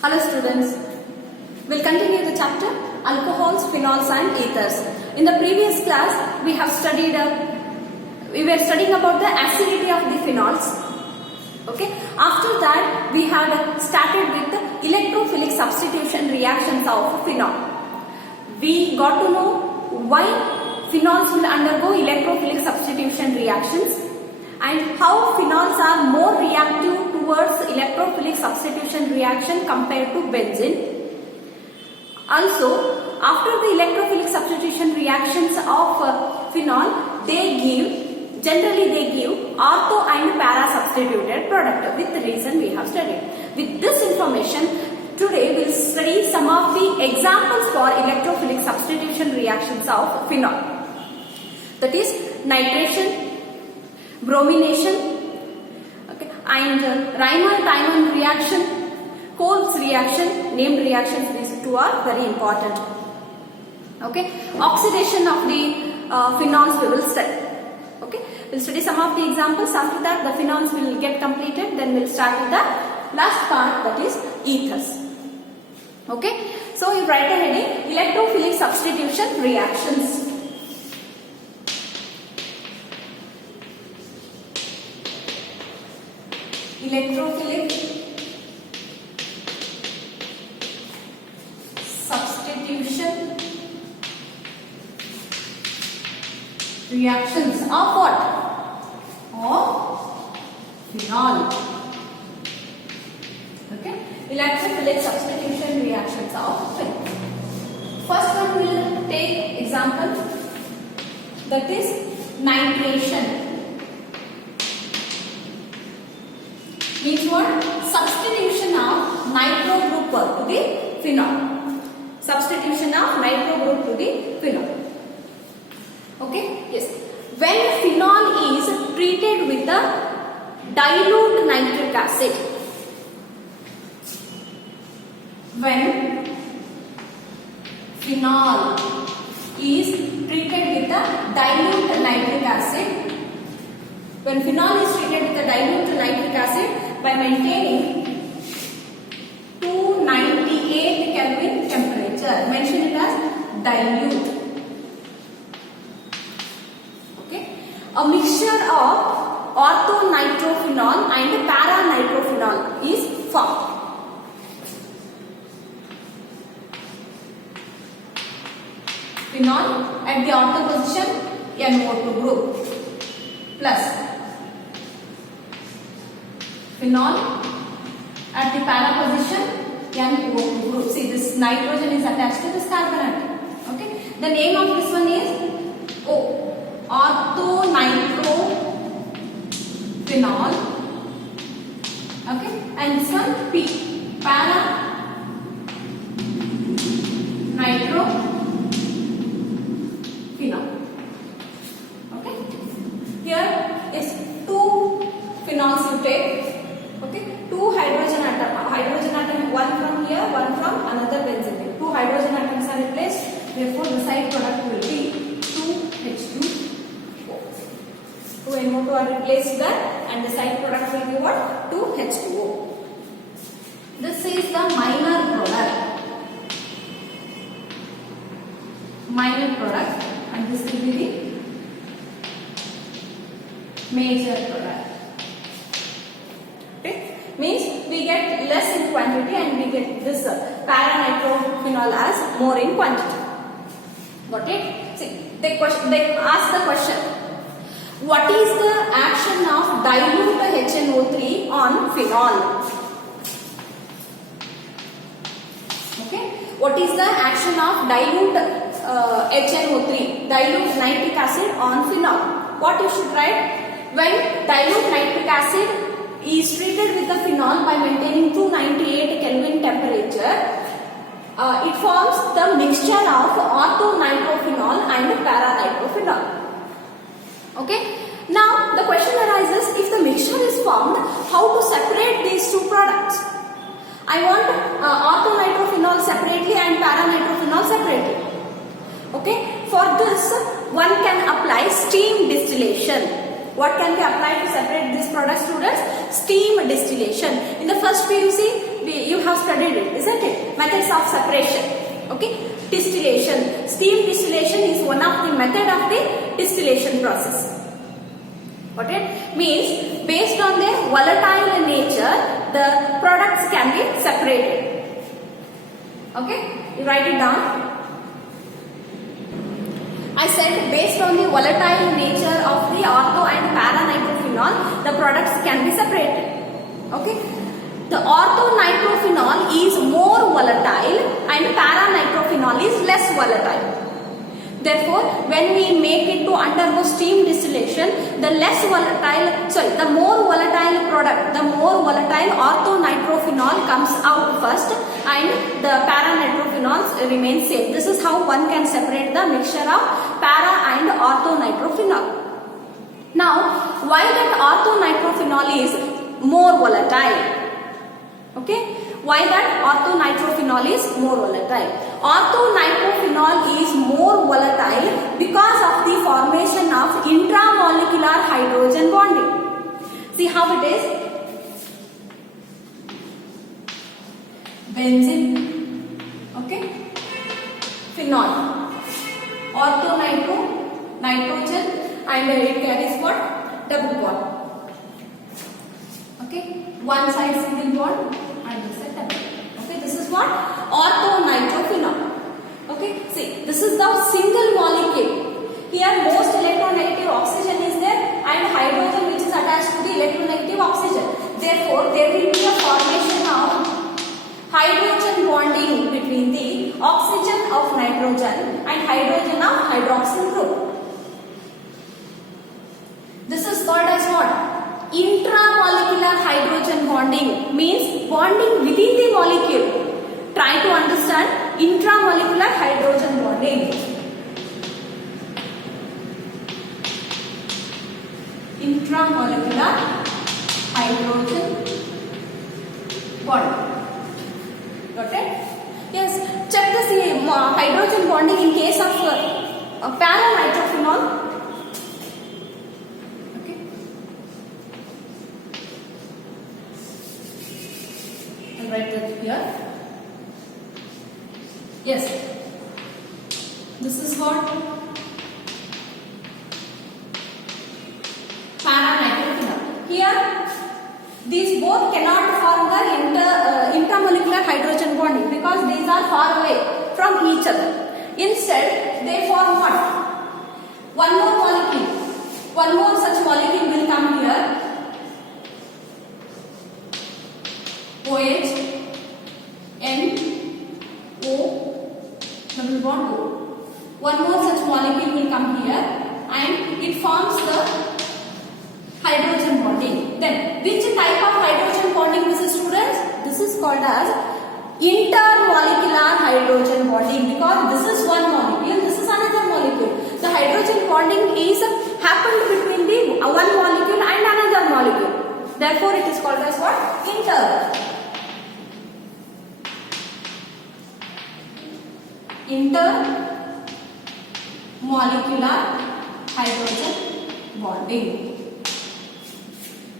Hello students, we'll continue the chapter alcohols, phenols and ethers. In the previous class we were studying about the acidity of the phenols. Okay. After that we had started with the electrophilic substitution reactions of phenol. We got to know why phenols will undergo electrophilic substitution reactions and how phenols are more reactive towards electrophilic substitution reaction compared to benzene. Also, after the electrophilic substitution reactions of phenol, generally they give ortho and para substituted product with the reason we have studied. With this information, today we will study some of the examples for electrophilic substitution reactions of phenol. That is nitration, bromination, okay, and Riemann-Tiemann reaction, Coles reaction, named reactions. These two are very important. Okay, oxidation of the phenols we will study. Okay, we'll study some of the examples. After that, the phenols will get completed. Then we'll start with the last part, that is ethers. Okay, so you write a heading: electrophilic substitution reactions. Electrophilic substitution reactions of what? Of phenol. Okay, electrophilic substitution reactions of phenol. First one will take example, that is nitration. Means what? Substitution of nitro group to the phenol. Substitution of nitro group to the phenol. Okay? Yes. When phenol is treated with the dilute nitric acid. When phenol is treated with the dilute nitric acid. When phenol is treated with the dilute nitric acid by maintaining 298 Kelvin temperature. Mention it as dilute. Okay. A mixture of orthonitrophenol and paranitrophenol is formed. Phenol at the ortho position NO2 group plus phenol at the para position NO2 group. See, this nitrogen is attached to this carbon atom. Okay. The name of this one is O. Orthonitrophenol. Okay. And this one P. Para nitrophenol. Okay. Here is two phenols you take. Okay, two hydrogen atom, one from here, one from another benzene. Two hydrogen atoms are replaced. Therefore, the side product will be 2H2O. 2NO2 are replaced there, and the side product will be what? 2H2O. This is the minor product. Minor product, and this will be the major product. Means we get less in quantity and we get this paranitrophenol as more in quantity. Got it? See, they ask the question: what is the action of dilute HNO3 on phenol? Okay, what is the action of dilute HNO3, dilute nitric acid on phenol? What you should write? When dilute nitric acid is treated with the phenol by maintaining 298 Kelvin temperature, it forms the mixture of orthonitrophenol and paranitrophenol. Okay. Now the question arises: if the mixture is formed, how to separate these two products? I want orthonitrophenol separately and paranitrophenol separately. Okay. For this, one can apply steam distillation. What can be applied to separate this product, students? Steam distillation. In the first PUC, you have studied it. methods of separation. Okay, distillation. Steam distillation is one of the method of the distillation process. What it means, based on their volatile nature, the products can be separated. Okay, you write it down. I said based on the volatile nature of the ortho and para nitrophenol, the products can be separated. Okay, the ortho nitrophenol is more volatile and para nitrophenol is less volatile. Therefore, when we make it to undergo steam distillation, the more volatile product, the more volatile orthonitrophenol comes out first and the para-nitrophenols remain same. This is how one can separate the mixture of para and orthonitrophenol. Now, why that orthonitrophenol is more volatile? Okay, why that orthonitrophenol is more volatile? Orthonitrophenol is more volatile because of the formation of intramolecular hydrogen bonding. See how it is? Benzene, okay, phenol, orthonitro, nitrogen, and it carries what? Double bond. Okay, one side single bond and this side double. Okay, this is what? Orthonitrophenol. Okay, see, this is the single molecule. Here most electronegative oxygen is there and hydrogen which is attached to the electronegative oxygen. Therefore, there will be a formation of hydrogen bonding between the oxygen of nitrogen and hydrogen of hydroxyl group. This is called as what? Intramolecular hydrogen bonding, means bonding within the molecule. Try to understand intramolecular hydrogen bonding. Intramolecular hydrogen bonding. Got it? Yes. Check this hydrogen bonding in case of para-nitrophenol. Okay. I'll write that here. Yes, this is what para-nitrophenol. Here, these both cannot form the intermolecular hydrogen bonding because these are far away from each other. Instead, they form what? One more molecule. One more such molecule will come here. OH, N, O, double bond O. One more such molecule will come here and it forms the hydrogen bonding. Then, which type of hydrogen bonding this is, students? This is called as intermolecular hydrogen bonding because this is one molecule, this is another molecule. The hydrogen bonding is happened between the one molecule and another molecule. Therefore, it is called as what? Intermolecular hydrogen bonding.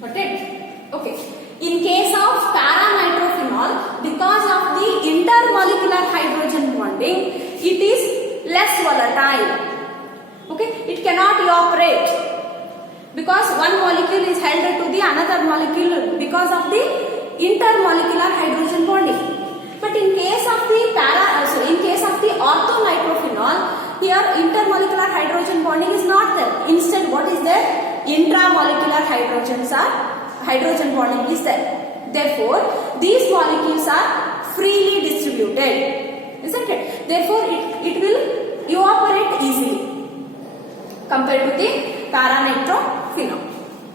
Got it? Okay. In case of para-nitrophenol, because of the intermolecular hydrogen bonding, it is less volatile. Okay, it cannot evaporate because one molecule is held to the another molecule because of the intermolecular hydrogen bonding. But in case of the orthonitrophenol, here intermolecular hydrogen bonding is not there. Instead, what is there? Intramolecular hydrogen bonding is there. Therefore, these molecules are freely distributed, isn't it? Therefore, it will evaporate easily compared to the para-nitrophenol.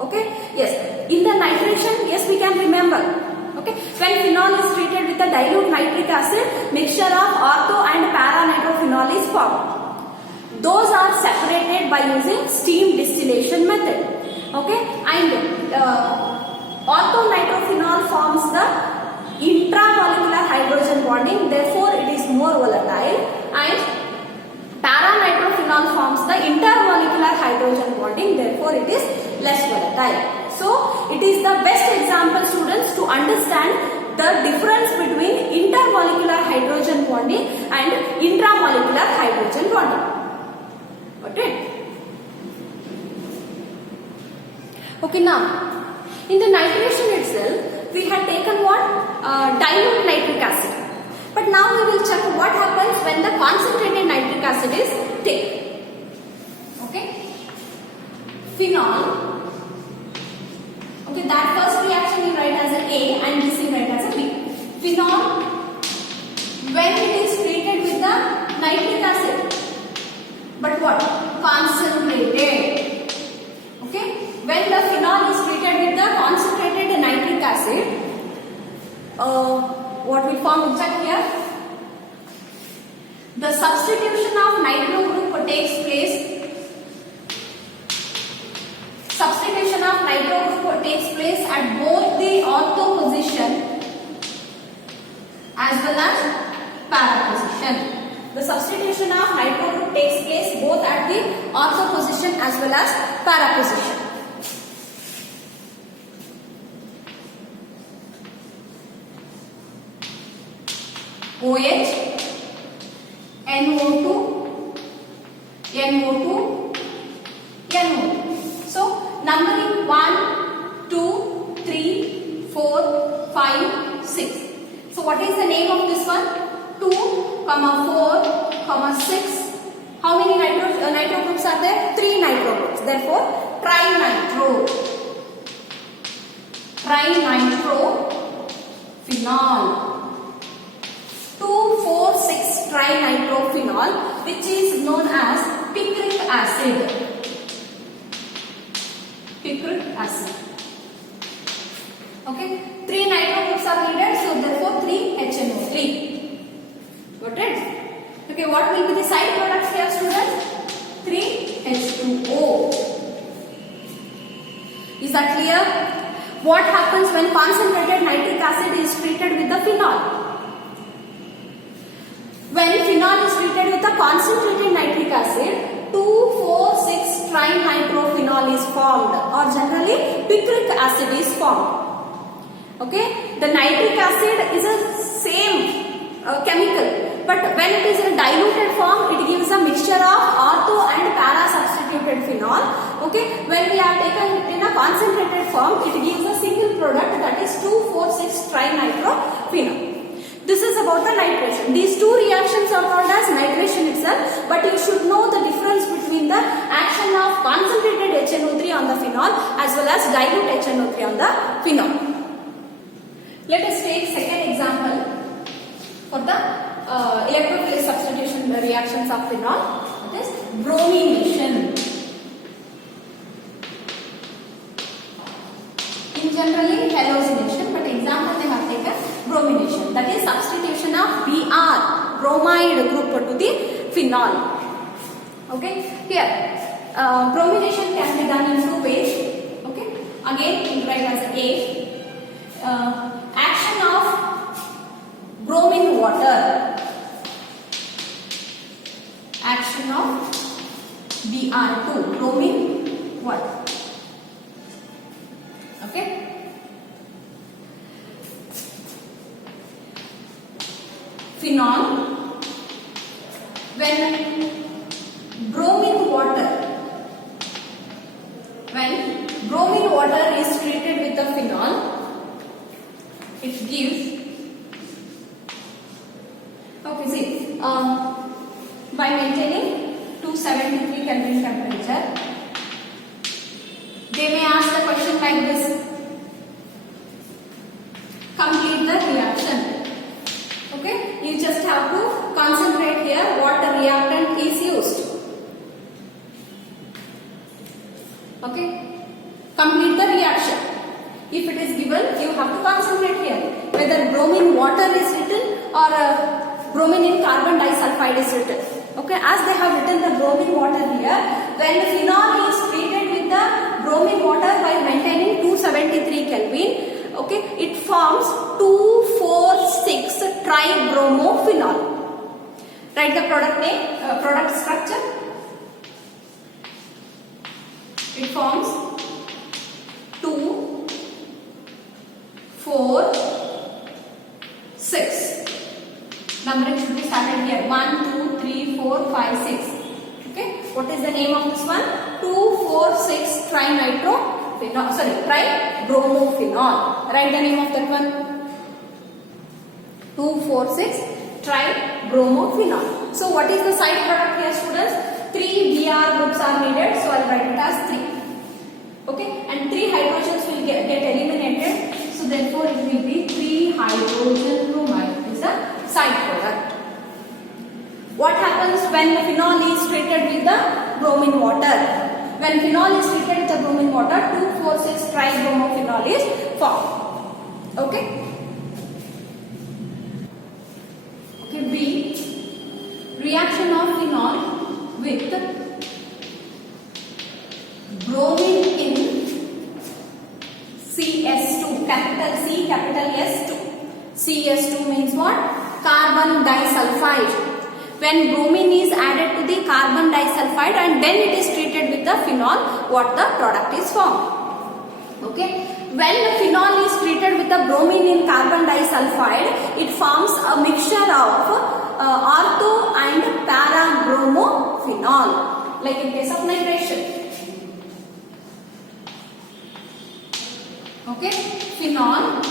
Okay? Yes. In the nitration, yes, we can remember. Okay, when phenol is treated with a dilute nitric acid, mixture of ortho and para-nitrophenol is formed. Those are separated by using steam distillation method. Okay, and orthonitrophenol forms the intramolecular hydrogen bonding, therefore it is more volatile, and para-nitrophenol forms the intermolecular hydrogen bonding, therefore it is less volatile. So, it is the best example, students, to understand the difference between intermolecular ceremony and intramolecular hydrogen bonding. Got it? Okay, now in the nitration itself we had taken what? Dilute nitric acid. But now we will check what happens when the concentrated nitric acid is taken. Okay? Phenol. Okay, that first reaction you write as an A and this you write as a B. Phenol, when it is treated with the nitric acid, but what? Concentrated. Okay? When the phenol is treated with the concentrated nitric acid, what will form exact here? The substitution of nitro group takes place. Substitution of nitro group takes place at both the ortho position as well as para position. The substitution of nitro group takes place both at the ortho position as well as para position. OH, NO2, NO2, NO2. So, numbering 1, 2, 3, 4, 5, 6. So, what is the name of this one? 2, 4, 6. How many nitro groups are there? 3 nitro groups. Therefore, trinitro. Trinitro phenol. 2,4,6 trinitrophenol, which is known as picric acid. Picric acid. Okay, 3 nitro groups are needed, so therefore 3 HNO3. Got it? Okay, what will be the side products here, students? 3 H2O. Is that clear? What happens when concentrated nitric acid is treated with the phenol? When phenol is treated with a concentrated nitric acid, 2,4,6 trinitrophenol is formed, or generally picric acid is formed. Okay, the nitric acid is a same chemical, but when it is in a diluted form, it gives a mixture of ortho and para substituted phenol. Okay, when we are taken in a concentrated form, it gives a single product, that is 2,4,6 trinitrophenol. This is about the nitration. These two reactions are called as nitration itself, but you should know the difference between the action of concentrated HNO3 on the phenol as well as dilute HNO3 on the phenol. Let us take second example for the electrophilic substitution reactions of phenol. That is bromination. In generally halogenation, but example they have taken bromination, that is substitution of Br, bromide group to the phenol. Okay, here bromination can be done in 2 ways. Okay, again we write as A. Action of bromine water, action of Br2, bromine water. Okay, phenol, when bromine water is treated with the phenol, it gives, okay, see, by maintaining 273 Kelvin temperature, they may ask the question like this: complete the reaction. Okay, you just have to concentrate here what the reactant is used. Okay, complete the reaction. If it is given, you have to concentrate here whether bromine water is written or bromine in carbon disulfide is written. Okay, as they have written the bromine water here, when the phenol is treated with the bromine water by maintaining 273 Kelvin, okay, it forms 2,4,6 tribromophenol. Write the product name, product structure. It forms 2, 4, 6. Numbering should be started here. 1, 2, 3, 4, 5, 6. Okay. What is the name of this one? 2, 4, 6 trinitrophenol. Sorry, tribromophenol. Write the name of that one. 2, 4, 6 tribromophenol. So what is the side product here, students? 3 Br groups are needed. So I'll write it as 3. Okay. And 3 hydrogens will get eliminated. So therefore it will be 3 hydrogen bromide. Is a side product. What happens when phenol is treated with the bromine water? When phenol is treated with the bromine water, 2,4,6 tribromophenol is formed. Okay. Okay. B. Reaction of phenol with bromine in CS2. Capital C, capital S2. CS2 means what? Carbon disulfide. When bromine is added to the carbon disulfide and then it is treated with the phenol, what the product is formed. Okay. When the phenol is treated with the bromine in carbon disulfide, it forms a mixture of ortho and para-bromophenol, like in case of nitration. Okay. Phenol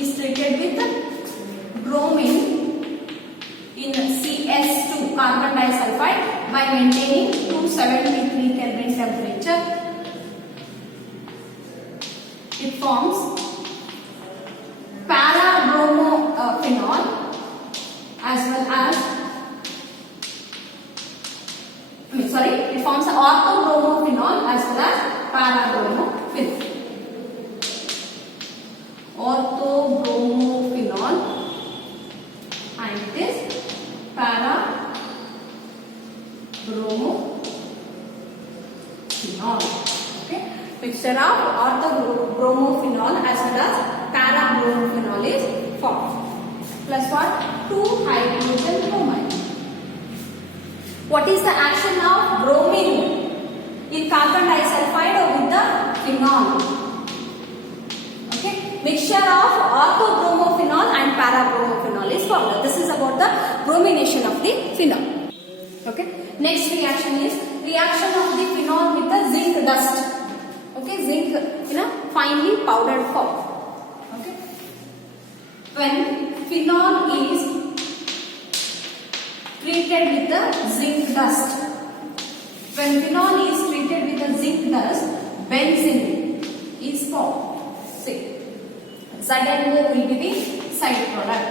is treated with bromine in CS2 carbon disulfide by maintaining 273 Kelvin temperature. It forms para-bromophenol as well as it forms ortho-bromophenol as well as para-bromophenol. Ortho-bromophenol and it is para-bromophenol. Okay. Mixture of ortho-bromophenol as well as para-bromophenol is formed. Plus what? 2 hydrogen bromide. What is the action of bromine in carbon disulfide or with the phenol? Okay. Mixture of ortho-bromophenol and para-bromophenol is formed. This is about the bromination of the phenol. Okay. Next reaction is reaction of the phenol with the zinc dust. Okay. Zinc in a finely powdered form. Okay. When phenol is treated with the zinc dust. When phenol is treated with the zinc dust, benzene is formed. See. ZNO will be the side product.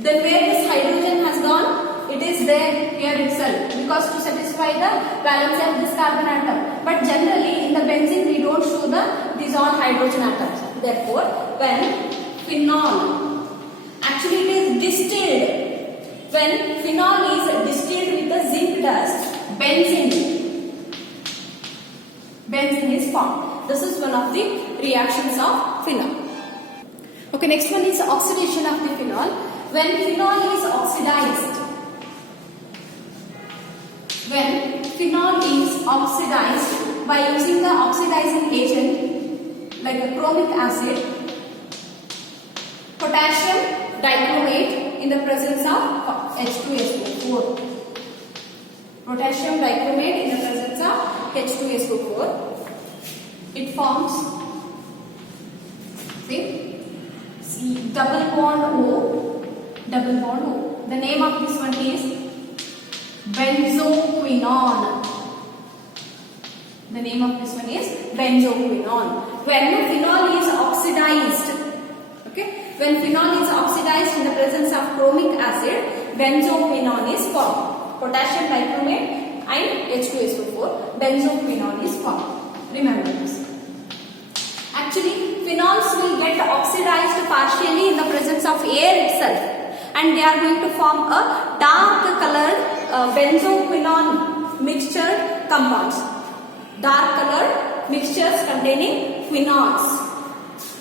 Then where this hydrogen has gone? It is there here itself because to satisfy the valency of this carbon atom. But generally in the benzene we don't show these all hydrogen atoms. Therefore, when phenol, actually it is distilled. When phenol is distilled with the zinc dust, benzene is formed. This is one of the reactions of phenol. Okay, next one is oxidation of the phenol. When phenol is oxidized, by using the oxidizing agent like a chromic acid, potassium dichromate in the presence of H2SO4. Potassium dichromate in the presence of H2SO4. It forms, see, double bond O. The name of this one is benzoquinone. The name of this one is benzoquinone. When phenol is oxidized, okay, when phenol is oxidized in the presence of chromic acid, benzoquinone is formed. Potassium dichromate and H2SO4, benzoquinone is formed. Remember this. Actually, phenols will get oxidized partially in the presence of air itself, and they are going to form a dark colored benzoquinone mixture compounds. Dark colored mixtures containing quinones.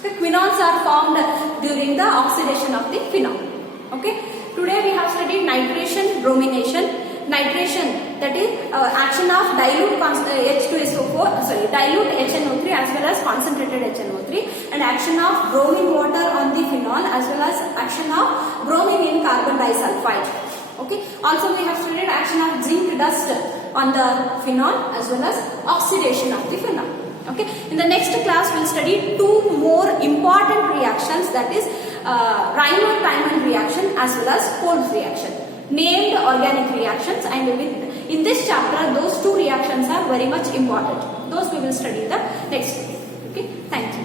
The quinones are formed during the oxidation of the phenol. Okay. Today we have studied nitration, bromination. nitration, that is action of dilute H2SO4, dilute HNO3 as well as concentrated HNO3, and action of bromine water on the phenol as well as action of bromine in carbon disulfide. Okay. Also we have studied action of zinc dust on the phenol as well as oxidation of the phenol. Okay. In the next class we will study two more important reactions, that is Reiner-Tiemann reaction as well as Coles reaction, named organic reactions, and in this chapter those two reactions are very much important. Those we will study in the next video. Okay. Thank you.